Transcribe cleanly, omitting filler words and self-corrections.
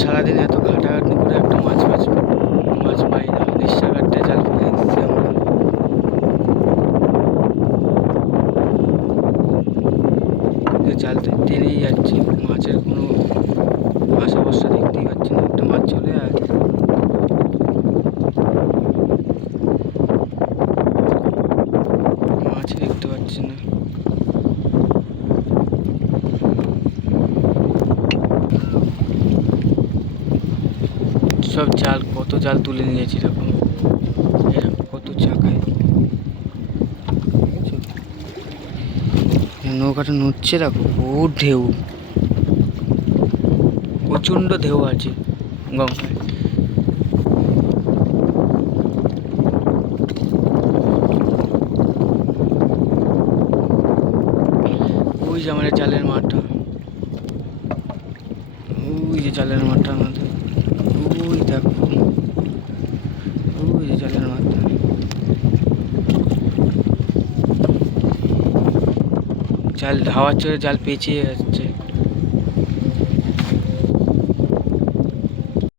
সারাদিন এত খাটাখাটনি করে একটা মাছ পাই না, নিঃশ্বা কাটতে জাল ফেলে দিচ্ছি আমরা। জাল টেনেই যাচ্ছি, মাছের কোনো আশা ভরসা দেখতেই পাচ্ছি না। একটা মাছ চলে আর মাছ দেখতে পাচ্ছি না। সব জাল, কত জাল তুলে নিয়েছি, এরকম কত চাকায়। নৌকাটা নড়ছে, দেখো বহুত ঢেউ, প্রচণ্ড ঢেউ আছে গঙ্গায়। ওই যে আমাদের জালের মাঠটা, ওই যে জালের মাঠটা আমাদের, ওই দেখো, ওই যে জালের মাঠটা। জাল হাওয়ার চড়ে জাল পেঁচিয়ে যাচ্ছে।